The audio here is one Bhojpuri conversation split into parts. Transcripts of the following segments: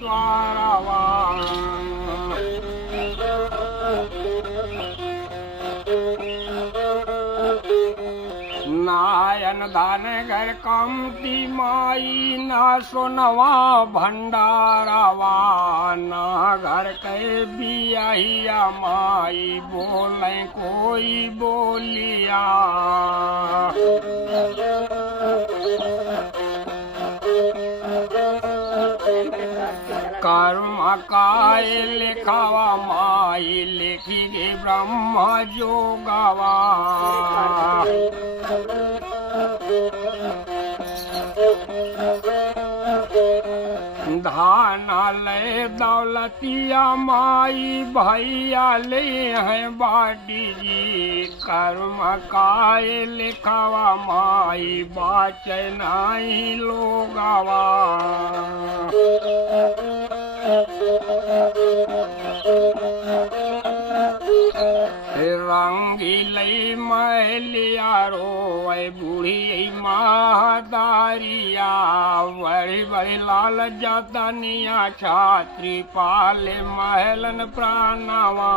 द्वारवा नायन दान घर कमती माई ना सोनवा भंडारवा ना घर के बियाहिया माई बोले कोई बोलिया कर्म काय लिखावा माई लिखी गे ब्रह्म जोगवा धाना ले दौलतिया माई भैया ले हैं बाटी जी कर्म काय लिखावा माई बाचे नहीं लोगवा रंगीली महलिया रोए बूढ़ी महादारिया बड़ी बड़ी लाल जतनिया छात्री पाले महलन प्राणवा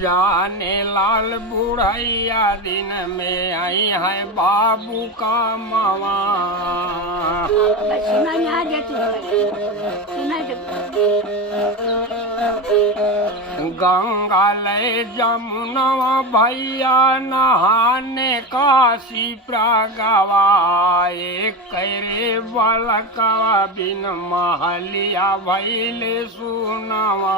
जाने लाल बुढ़ैया दिन में आई है बाबू का मावा गंगा ले जमुनवा भैया नहाने काशी प्रगवा एक करे बालकवा बिन महलिया भैले सुनवा